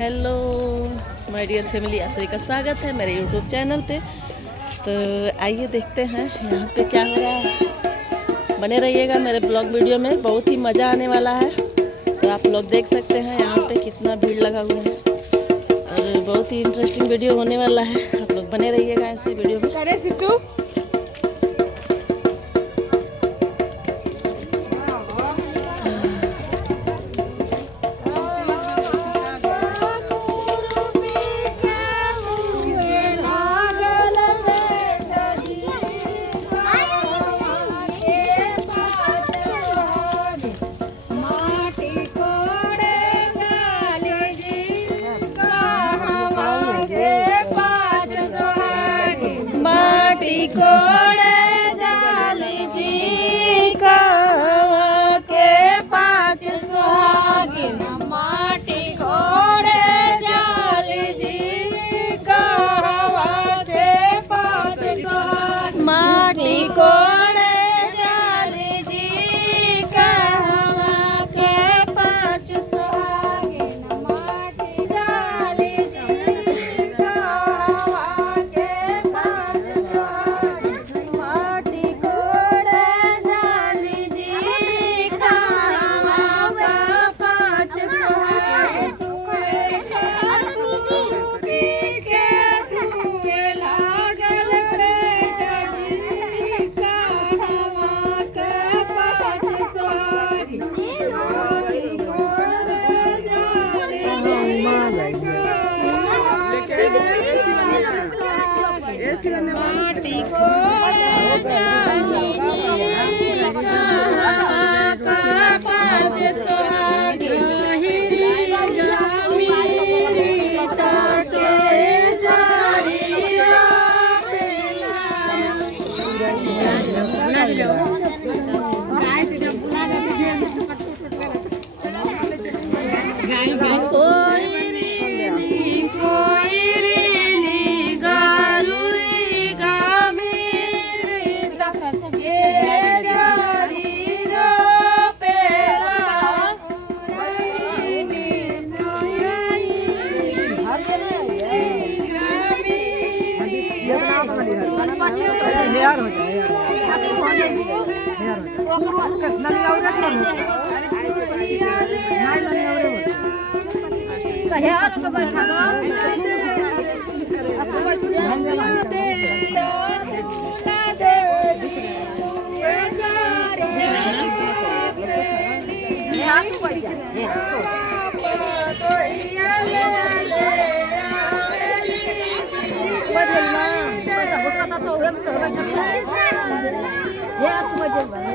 Hello माय Deere family, आप सभी का स्वागत है मेरे यूट्यूब चैनल पे। तो आइए देखते हैं यहाँ पे क्या हो रहा है। बने रहिएगा मेरे ब्लॉग वीडियो में, बहुत ही मज़ा आने वाला है। तो आप लोग देख सकते हैं यहाँ पे कितना भीड़ लगा हुआ है और बहुत ही इंटरेस्टिंग वीडियो होने वाला है। आप लोग बने रहिएगा ऐसे वीडियो में। करे सिद्धू कोड़े जाली जी कहवा के पाँच सुहागिन। माटी कोड़े जाली जी कहवा के पाँच सुहागिन। माटी कोड़े जाली जी कहवा के पाँच सुहागिन। माटी जाली जी कहवा के पाँच सुहागिन। माटी कोड़े जाली जी कहवा के पाँच सुहागिन। तुए के तुए लागल बेटा जी कहवा के पाँच सुहागिन। माटी कोड़े जाली माटी को जानी जी कहवा का पाँच सुहागिन। यार हो जाए